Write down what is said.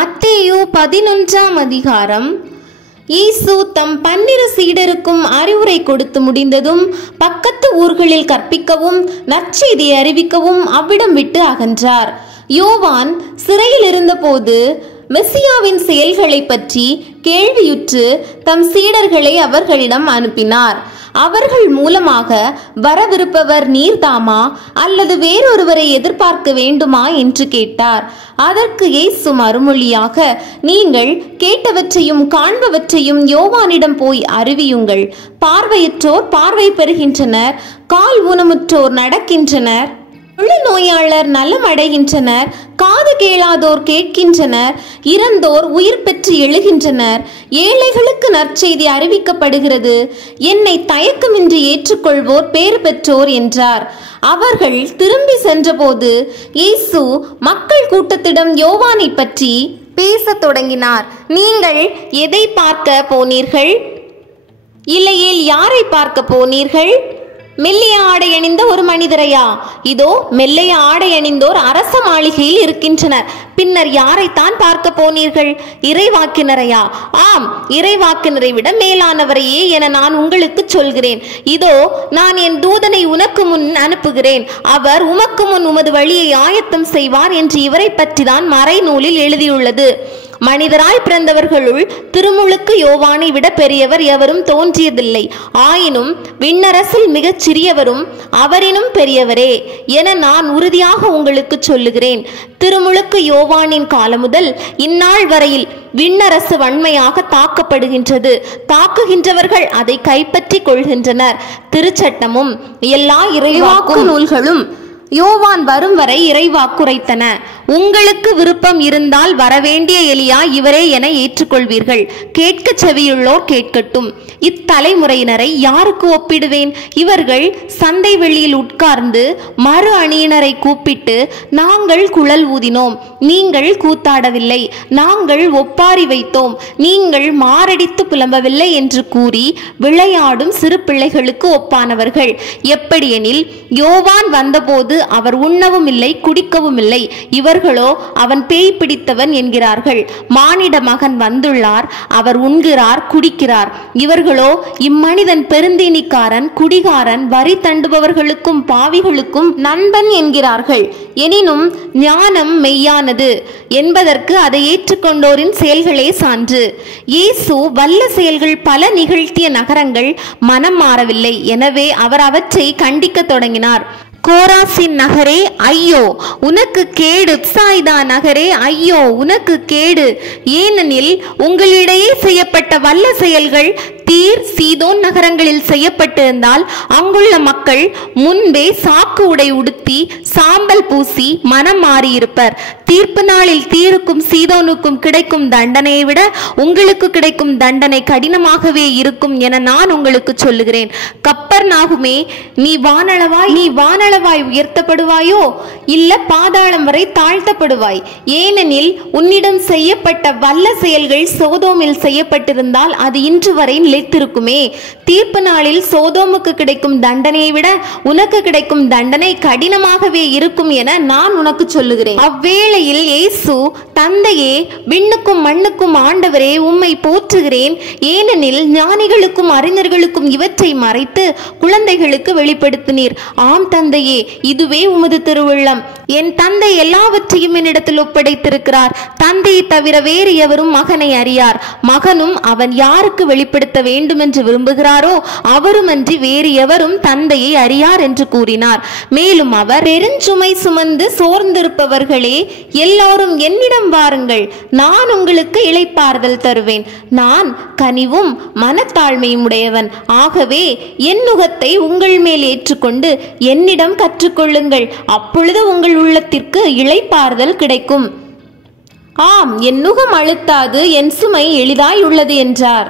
மத்தேயு 11ஆம் அதிகாரம். இயேசு தம் 12 சீடருக்கும் அறிவுரை கொடுத்து முடிந்ததும் பக்கத்து ஊர்களில் கற்பிக்கவும் நற்செய்தியை அறிவிக்கவும் அவ்விடம் விட்டு அகன்றார். யோவான் சிறையில் இருந்தபோது மெசியாவின் செயல்களை பற்றி கேள்வியுற்று தம் சீடர்களை அவர்களிடம் அனுப்பினார். அவர்கள் மூலமாக வரவிருப்பவர் நீர்தாமா அல்லது வேறொருவரை எதிர்பார்க்க வேண்டுமா என்று கேட்டார். அதற்கு இயேசு மறுமொழியாக, நீங்கள் கேட்டவற்றையும் காண்பவற்றையும் யோவானிடம் போய் அறிவியுங்கள். பார்வையற்றோர் பார்வை பெறுகின்றனர், கால் ஊனமுற்றோர் நடக்கின்றனர், நோயாளர் நலம் அடைகின்றனர், காது கேளாதோர் கேட்கின்றனர், இறந்தோர் உயிர் பெற்று எழுகின்றனர், ஏழைகளுக்கு நற்செய்தி அறிவிக்கப்படுகிறது. என்னை தயக்கமின்றி ஏற்றுக்கொள்வோர் பேறு பெற்றோர் என்றார். அவர்கள் திரும்பி சென்றபோது இயேசு மக்கள் கூட்டத்திடம் யோவானை பற்றி பேசத் தொடங்கினார். நீங்கள் எதை பார்க்க போனீர்கள்? இல்லையேல் யாரை பார்க்க போனீர்கள்? மெல்லிய ஆடை அணிந்த ஒரு மனிதரையா? இதோ மெல்லிய ஆடை அணிந்தோர் அரச மாளிகையில் இருக்கின்றனர். பின்னர் யாரைத்தான் பார்க்க போனீர்கள்? இறைவாக்கினரையா? ஆம், இறைவாக்கினரை விட மேலானவரையே என நான் உங்களுக்கு சொல்கிறேன். இதோ நான் என் தூதனை உனக்கு முன் அனுப்புகிறேன். அவர் உமக்கு முன் உமது வழியை ஆயத்தம் செய்வார் என்று இவரை பற்றி தான் மறைநூலில் எழுதியுள்ளது. மனிதராய் பிறந்தவர்களுள் திருமுழுக்கு யோவானை விட பெரியவர் எவரும் தோன்றியதில்லை. ஆயினும் விண்ணரசில் மிகச் சிறியவரும் அவரினும் பெரியவரே என நான் உறுதியாக உங்களுக்கு சொல்லுகிறேன். திருமுழுக்கு யோவானின் காலம் முதல் இந்நாள் வரையில் விண்ணரசு வன்மையாக தாக்கப்படுகின்றது. தாக்குகின்றவர்கள் அதை கைப்பற்றி கொள்கின்றனர். திருச்சட்டமும் எல்லா இறைவாக்கு நூல்களும் யோவான் வரும் வரை இறைவாக்குரைத்தன. உங்களுக்கு விருப்பம் இருந்தால் வரவேண்டிய எலியா இவரே என ஏற்றுக்கொள்வீர்கள். கேட்க செவியுள்ளோர் கேட்கட்டும். இத்தலைமுறையினரை யாருக்கு ஒப்பிடுவேன்? இவர்கள் சந்தை வெளியில் உட்கார்ந்து மறு அணியினரை கூப்பிட்டு, நாங்கள் குழல் ஊதினோம், நீங்கள் கூத்தாடவில்லை, நாங்கள் ஒப்பாரி வைத்தோம், நீங்கள் மாரடித்து புலம்பவில்லை என்று கூறி விளையாடும் சிறு பிள்ளைகளுக்கு ஒப்பானவர்கள். எப்படியெனில் யோவான் வந்தபோது அவர் உண்ணவும் இல்லை குடிக்கவும் இல்லை, இவர்களோ அவன் பேய் பிடித்தவன் என்கிறார்கள். மானிட மகன் வந்துள்ளார், அவர் உண்கிறார் குடிக்கிறார், இவர்களோ இம்மனிதன் பெருந்தீனிக்காரன், குடிகாரன், வரி தண்டுபவர்களுக்கும் பாவிகளுக்கும் நண்பன் என்கிறார்கள். எனினும் ஞானம் மெய்யானது என்பதற்கு அதை ஏற்றுக்கொண்டோரின் செயல்களே சான்று. இயேசு வல்ல செயல்கள் பல நிகழ்த்திய நகரங்கள் மனம் மாறவில்லை. எனவே அவர் அவற்றை கண்டிக்க தொடங்கினார். கோராசின் நகரே ஐயோ உனக்கு கேடு! பெத்சாயிதா நகரே ஐயோ உனக்கு கேடு! ஏனெனில் உங்களிடையே செய்யப்பட்ட வல்ல செயல்கள் தீர் சீதோன் நகரங்களில் செய்யப்பட்டிருந்தால் அங்குள்ள மக்கள் முன்பே சாக்கு உடை உடுத்தி சாம்பல் பூசி மனம் மாறியிருப்பர். தீர்ப்பு நாளில் தீருக்கும் சீதோனுக்கும் கிடைக்கும் தண்டனையை விட உங்களுக்கு கிடைக்கும் தண்டனை கடினமாகவே இருக்கும் என நான் உங்களுக்கு சொல்லுகிறேன். கப்பர்நாகுமே, நீ வானளவாய் உயர்த்தப்படுவாயோ இல்ல பாதாளம் வரை தாழ்த்தப்படுவாய்? ஏனெனில் உன்னிடம் செய்யப்பட்ட வல்ல செயல்கள் சோதோமில் செய்யப்பட்டிருந்தால் அது இன்று வரை நிலைத்திருக்குமே. தீர்ப்பு நாளில் சோதோமுக்கு கிடைக்கும் தண்டனையை விட உனக்கு கிடைக்கும் தண்டனை கடினமாகவே இருக்கும் என நான் உனக்கு சொல்லுகிறேன். அவ்வேளையில் இயேசு, தந்தையே, விண்ணுக்கும் மண்ணுக்கும் ஆண்டவரே, உம்மை போற்றுகிறேன். ஏனெனில் ஞானிகளுக்கும் அறிஞர்களுக்கும் இவற்றை மறைத்து குழந்தைகளுக்கு வெளிப்படுத்தினீர். ஆம் தந்தையே, இதுவே உமது திருவுள்ளம். என் தந்தை எல்லாவற்றையும் என்னிடத்தில் ஒப்படைத்திருக்கிறார். தந்தையை தவிர வேறு எவரும் மகனை அறியார். மகனும் அவன் யாருக்கு வெளிப்படுத்த வேண்டும் என்று விரும்புகிறாரோ அவருமன்றி வேறு எவரும் தந்தையை அறியார் என்று கூறினார். மேலும் அவர், பெருஞ்சுமை சுமந்து சோர்ந்திருப்பவர்களே, எல்லோரும் என்னிடம் வாருங்கள், நான் உங்களுக்கு இளைப்பாறுதல் தருவேன். நான் கனிவும் மனத்தாழ்மையும் உடையவன். ஆகவே என் நுகத்தை உங்கள் மேல் ஏற்றுக்கொண்டு என்னிடம் கற்றுக்கொள்ளுங்கள். அப்பொழுது உங்கள் உள்ளத்திற்கு இளைப்பாறுதல் கிடைக்கும். ஆம், என் நுகம் அழுத்தாது, என் சுமை எளிதாய் உள்ளது என்றார்.